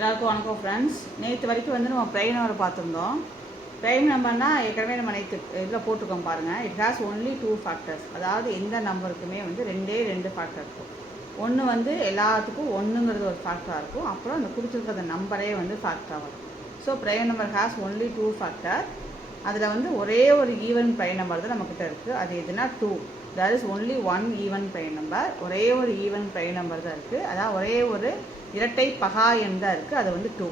எல்லாருக்கும் வணக்கம் ஃப்ரெண்ட்ஸ். நேற்று வரைக்கும் வந்து நம்ம ப்ரைம் நம்பர் பார்த்துருந்தோம். ப்ரைம் நம்பர்னால் ஏற்கனவே நம்ம நேற்று இதில் போட்டிருக்கோம் பாருங்கள். It has only 2 factors. அதாவது எந்த நம்பருக்குமே வந்து ரெண்டு ஃபேக்டர் இருக்கும். ஒன்று வந்து எல்லாத்துக்கும் ஒன்றுங்கிறது ஒரு ஃபேக்டராக இருக்கும். அப்புறம் அந்த கொடுத்துருக்கிற நம்பரே வந்து ஃபேக்டராக வரும். So prime number has only 2 factor. அதில் வந்து ஒரே ஒரு ஈவன் ப்ரைம் நம்பர் தான் நம்மக்கிட்ட இருக்குது. அது எதுனா 2. There is only one even prime number. ஒரே ஒரு ஈவன் ப்ரைம் நம்பர் தான் இருக்குது. அதாவது ஒரே ஒரு இரட்டை பகா எண் தான் இருக்குது. அது வந்து 2.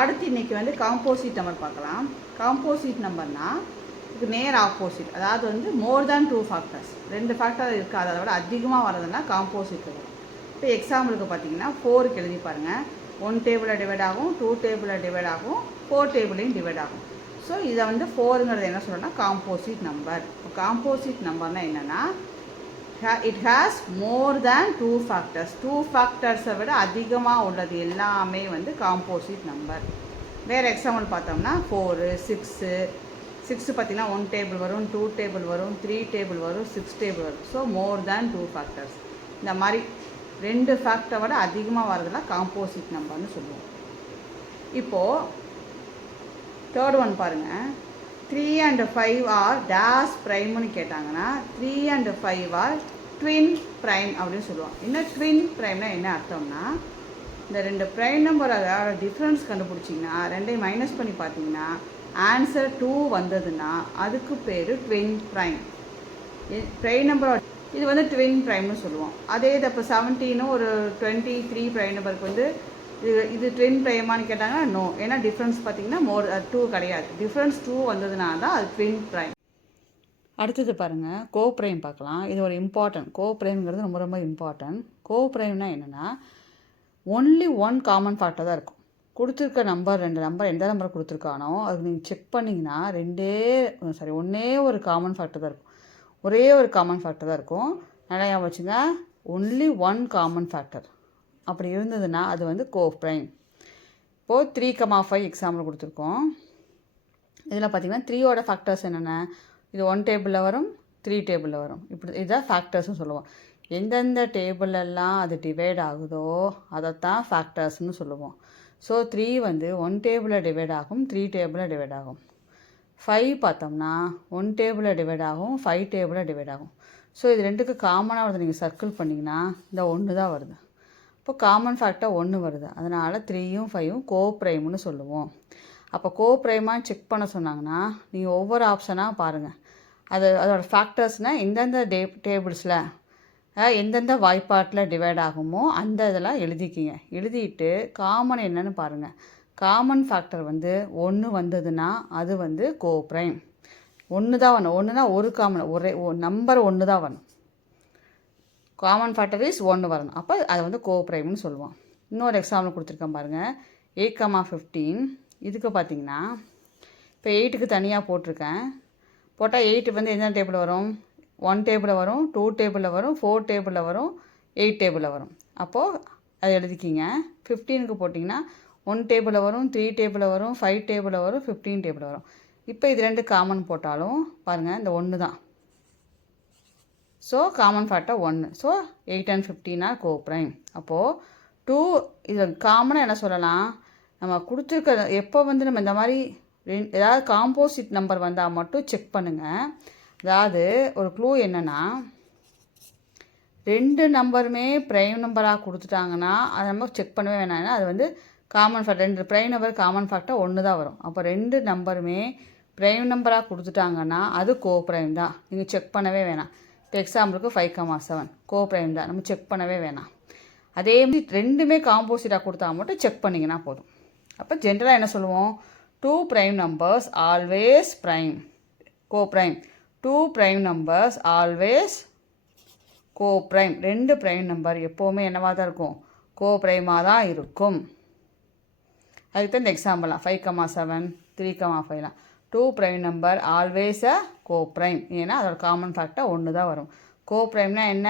அடுத்து இன்றைக்கி வந்து காம்போசிட் நம்பர் பார்க்கலாம். காம்போசிட் நம்பர்னால் இதுக்கு நேர் ஆப்போசிட். அதாவது வந்து மோர் தேன் 2 ஃபேக்டர்ஸ். 2 ஃபேக்டர் இருக்குது. அதை விட அதிகமாக வரதுன்னா காம்போசிட் வரும். இப்போ எக்ஸாம்பிளுக்கு பார்த்தீங்கன்னா 4க்கு எழுதி பாருங்கள். 1 டேபிளில் டிவைட் ஆகும், 2 டேபிளில் டிவைட் ஆகும், 4 டேபிளையும் டிவைட் ஆகும். ஸோ இதை வந்து 4ங்கிறது என்ன சொல்கிறோன்னா காம்போசிட் நம்பர். இப்போ காம்போசிட் நம்பர்னால் என்னென்னா it has more than 2 factors. 2 ஃபேக்டர்ஸை விட அதிகமாக உள்ளது எல்லாமே வந்து காம்போசிட் நம்பர். வேறு எக்ஸாம்பிள் பார்த்தோம்னா 4, 6 பார்த்திங்கன்னா 1 டேபிள் வரும், 2 டேபிள் வரும், 3 டேபிள் வரும், 6 டேபிள் வரும். ஸோ மோர் தேன் 2 ஃபேக்டர்ஸ். இந்த மாதிரி 2 ஃபேக்டரை விட அதிகமாக வரதுலாம் காம்போசிட் நம்பர்னு சொல்லுவோம். இப்போது தேர்ட் ஒன் பாருங்கள். 3 and 5 ஆர் டேஷ் ப்ரைம்னு கேட்டாங்கன்னா 3 and 5 ஆர் ட்வின் ப்ரைம் அப்படின்னு சொல்லுவோம். என்ன ட்வின் ப்ரைம்னா என்ன அர்த்தம்னா, இந்த 2 ப்ரைம் நம்பரோட டிஃப்ரென்ஸ் கண்டுபிடிச்சிங்கன்னா ரெண்டையும் மைனஸ் பண்ணி பார்த்தீங்கன்னா ஆன்சர் 2 வந்ததுன்னா அதுக்கு பேர் ட்வின் ப்ரைம். ப்ரைம் நம்பரோட இது வந்து ட்வின் ப்ரைம்னு சொல்லுவோம். அதே இது இப்போ 17 ஒரு 23 ப்ரைம் நம்பருக்கு வந்து இது ட்வின் ப்ரைமான்னு கேட்டாங்கன்னா நோ. ஏன்னா டிஃப்ரென்ஸ் பார்த்தீங்கன்னா 2 கிடையாது. டிஃப்ரென்ஸ் 2 வந்ததுனா தான் அது ட்வின் ப்ரைம். அடுத்தது பாருங்கள், கோ ப்ரைம் பார்க்கலாம். இது ஒரு இம்பார்ட்டன்ட். கோ ப்ரைம்ங்கிறது ரொம்ப ரொம்ப இம்பார்ட்டன்ட். கோ ப்ரைம்னா என்னென்னா ஒன்லி ஒன் காமன் ஃபேக்டர் தான் இருக்கும். கொடுத்துருக்க நம்பர் 2 நம்பர் எந்த நம்பர் கொடுத்துருக்கானோ அது நீங்கள் செக் பண்ணிங்கன்னா ஒன்றே ஒரு காமன் ஃபேக்டர் தான் இருக்கும். ஒரே ஒரு காமன் ஃபேக்டர் தான் இருக்கும். நல்லா ஞாபகம் வச்சுங்க, ஒன்லி ஒன் காமன் ஃபேக்டர். அப்படி இருந்ததுன்னா அது வந்து கோ ப்ரைம். இப்போது 3,5 எக்ஸாம்பிள் கொடுத்துருக்கோம். இதில் பார்த்திங்கன்னா 3யோட ஃபேக்டர்ஸ் என்னென்ன, இது 1 டேபிளில் வரும், 3 டேபிளில் வரும். இப்படி இதுதான் ஃபேக்டர்ஸ்னு சொல்லுவோம். எந்தெந்த டேபிளெல்லாம் அது டிவைட் ஆகுதோ அதைத்தான் ஃபேக்டர்ஸ்னு சொல்லுவோம். ஸோ 3 வந்து 1 டேபிளில் டிவைட் ஆகும், 3 டேபிளில் டிவைட் ஆகும். 5 பார்த்தோம்னா 1 டேபிளில் டிவைட் ஆகும், 5 டேபிளில் டிவைட் ஆகும். ஸோ இது ரெண்டுக்கு காமனாக வருது. நீங்கள் சர்க்கிள் பண்ணிங்கன்னா இந்த 1 தான் வருது. இப்போ காமன் ஃபேக்டர் 1 வருது. அதனால் 3யும் 5யும் கோ ப்ரைம்னு சொல்லுவோம். அப்போ கோ ப்ரைமாக செக் பண்ண சொன்னாங்கன்னா நீங்கள் ஒவ்வொரு ஆப்ஷனாக பாருங்கள். அதோட ஃபேக்டர்ஸ்னால் எந்தெந்த டேபிள்ஸில் எந்தெந்த வாய்ப்பாட்டில் டிவைட் ஆகுமோ அந்த இதெல்லாம் எழுதிக்கிங்க. எழுதிட்டு காமன் என்னன்னு பாருங்கள். காமன் ஃபேக்டர் வந்து 1 வந்ததுன்னா அது வந்து கோ ப்ரைம். 1 தான் வரணும். 1னா ஒரு காமன், ஒரே நம்பர் 1 தான் வரணும். காமன் ஃபேக்டர் இஸ் 1 வரணும். அப்போ அதை வந்து கோ ப்ரைம்னு சொல்லுவோம். இன்னொரு எக்ஸாம்பிள் கொடுத்துருக்கேன் பாருங்கள். 8,15 இதுக்கு பார்த்தீங்கன்னா இப்போ 8க்கு தனியாக போட்டிருக்கேன். போட்டால் 8 வந்து எந்த டேபிளில் வரும், 1 டேபிளில் வரும், 2 டேபிளில் வரும், 4 டேபிளில் வரும், 8 டேபிளில் வரும். அப்போது அதை எழுதிக்கிங்க. 15க்கு போட்டிங்கன்னா 1 டேபிளில் வரும், 3 டேபிளில் வரும், 5 டேபிளில் வரும், 15 டேபிளில் வரும். இப்போ இது 2 காமன் போட்டாலும் பாருங்கள் இந்த 1 தான். So common factor 1. So 8 and 15 are co prime. அப்போது 2 இதில் காமனாக என்ன சொல்லலாம், நம்ம கொடுத்துருக்க எப்போ வந்து நம்ம இந்த மாதிரி ஏதாவது காம்போசிட் நம்பர் வந்தால் மட்டும் செக் பண்ணுங்கள். அதாவது ஒரு க்ளூ என்னென்னா 2 நம்பருமே ப்ரைம் நம்பராக கொடுத்துட்டாங்கன்னா அதை நம்ம செக் பண்ணவே வேணாம். ஏன்னா அது வந்து common factor 2 prime number common factor 1 தான் வரும். அப்போ 2 நம்பருமே ப்ரைம் நம்பராக கொடுத்துட்டாங்கன்னா அது கோ ப்ரைம் தான். நீங்கள் செக் பண்ணவே வேணாம். இப்போ எக்ஸாம்பிளுக்கு 5,7 கோ ப்ரைம் தான். நம்ம செக் பண்ணவே வேணாம். அதே மாதிரி 2மே காம்போசிட்டாக கொடுத்தா மட்டும் செக் பண்ணிங்கன்னா போதும். அப்போ ஜென்ரலாக என்ன சொல்லுவோம், 2 prime numbers always prime, co prime. 2 prime numbers always co prime. 2 prime number எப்போவுமே என்னவாக தான் இருக்கும், கோ ப்ரைமாக தான் இருக்கும். அதுக்கு தான் இந்த எக்ஸாம்பிளாக 5,7 3,5லாம் 2 prime number always a co prime. ஏன்னா அதோட காமன் ஃபேக்டர் 1 தான் வரும். கோ ப்ரைம்னா என்ன,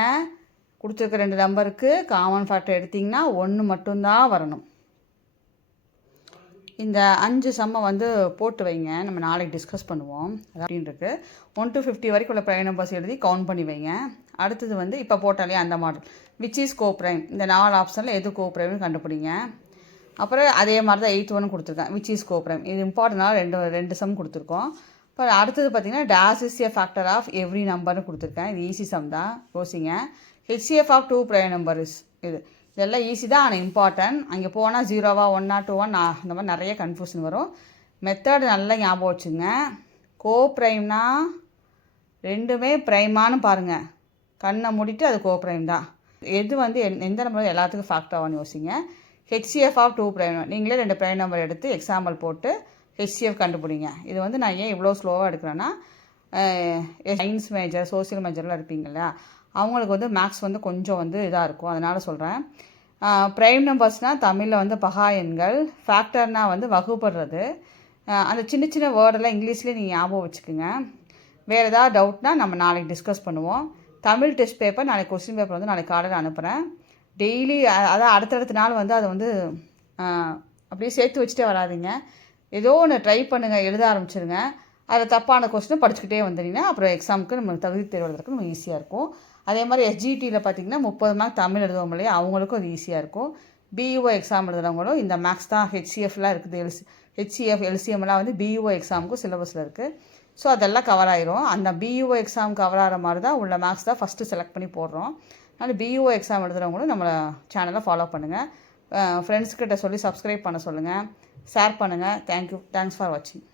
கொடுத்துருக்க 2 நம்பருக்கு காமன் ஃபேக்டர் எடுத்திங்கன்னா 1 மட்டும்தான் வரணும். இந்த 5 சம்மை வந்து போட்டு வைங்க. நம்ம நாளைக்கு டிஸ்கஸ் பண்ணுவோம். அப்படின்னு இருக்குது 1 to 50 வரைக்கும் உள்ள ப்ரைம் நம்பர்ஸ் எழுதி கவுண்ட் பண்ணி வைங்க. அடுத்தது வந்து இப்போ போட்டாலே அந்த model which is co prime. இந்த 4 ஆப்ஷனில் எது கோ ப்ரைம்னு கண்டுபிடிங்க. அப்புறம் அதே மாதிரி தான் 8th ஒன்று கொடுத்துருக்கேன் விச் இஸ் கோப்ரைம். இது இம்பார்ட்டனாக ரெண்டு சம் கொடுத்துருக்கோம். இப்போ அடுத்தது பார்த்தீங்கன்னா this is a factor of every நம்பர்னு கொடுத்துருக்கேன். இது ஈஸி சம் தான், யோசிங்க. HCF of 2 prime number is இதெல்லாம் ஈஸி தான், ஆனால் இம்பார்ட்டன்ட். அங்கே போனால் 0வா 1ஆ 2ஆ இந்த மாதிரி நிறைய கன்ஃபியூஷன் வரும். மெத்தட் நல்லா ஞாபகம் வச்சுங்க. கோப்ரைம்னா ரெண்டுமே ப்ரைமானு பாருங்கள், கண்ணை மூடிட்டு அது கோப்ரைம் தான். எது வந்து எந்த நம்பர் எல்லாத்துக்கும் ஃபேக்டர் ஆகும்னு யோசிங்க. ஹெச்சிஎஃப் ஆஃப் 2 ப்ரைம், நீங்களே 2 ப்ரைம் நம்பர் எடுத்து எக்ஸாம்பிள் போட்டு ஹெச்சிஎஃப் கண்டுபிடிங்க. இது வந்து நான் ஏன் இவ்வளோ ஸ்லோவாக எடுக்கிறேன்னா, சயின்ஸ் மேஜர் சோசியல் மேஜர்லாம் இருப்பீங்க இல்லையா, அவங்களுக்கு வந்து மேக்ஸ் வந்து கொஞ்சம் வந்து இதாக இருக்கும், அதனால் சொல்கிறேன். ப்ரைம் நம்பர்ஸ்னால் தமிழில் வந்து பகா எண்கள், ஃபேக்டர்னால் வந்து வகுப்படுறது. அந்த சின்ன சின்ன வேர்டெல்லாம் இங்கிலீஷ்லேயே நீங்கள் ஞாபகம் வச்சுக்கோங்க. வேறு ஏதாவது டவுட்னா நம்ம நாளைக்கு டிஸ்கஸ் பண்ணுவோம். தமிழ் டெஸ்ட் பேப்பர் நாளைக்கு கொஸ்டின் பேப்பர் வந்து நாளைக்கு காலையில் அனுப்புகிறேன். டெய்லி அதான் அடுத்தடுத்த நாள் வந்து அதை வந்து அப்படியே சேர்த்து வச்சுட்டே வராதிங்க. ஏதோ ஒன்று ட்ரை பண்ணுங்கள், எழுத ஆரம்பிச்சிருங்க. அதில் தப்பான கொஸ்டினை படிச்சுக்கிட்டே வந்துட்டிங்கன்னா அப்புறம் எக்ஸாமுக்கு நம்ம தகுதி தேர்வு எழுதுறதுக்கு நம்ம ஈஸியாக இருக்கும். அதே மாதிரி எஸ்ஜிடியில் பார்த்திங்கன்னா 30 மார்க் தமிழ் எழுதுவோம் இல்லையா, அவங்களுக்கும் அது ஈஸியாக இருக்கும். பிஇஓ எக்ஸாம் எழுதுறவங்களும் இந்த மேக்ஸ் தான் ஹெச்சிஎஃப்லாம் இருக்குது, ஹெச்சிஎஃப் எல்சிஎம்லாம் வந்து பிஇஓ எக்ஸாமுக்கும் சிலபஸில் இருக்குது. ஸோ அதெல்லாம் கவர் ஆயிரும். அந்த பிஇஓ எக்ஸாம் கவர் ஆகிற மாதிரி தான் உள்ள மேக்ஸ் தான் ஃபஸ்ட்டு செலக்ட் பண்ணி போடுறோம். அதனால் பிஇஓ எக்ஸாம் எழுதுறவங்களும் நம்ம சேனலை ஃபாலோ பண்ணுங்கள். ஃப்ரெண்ட்ஸ்கிட்ட சொல்லி சப்ஸ்கிரைப் பண்ண சொல்லுங்கள், ஷேர் பண்ணுங்கள். தேங்க்யூ, தேங்க்ஸ் ஃபார் வாட்சிங்.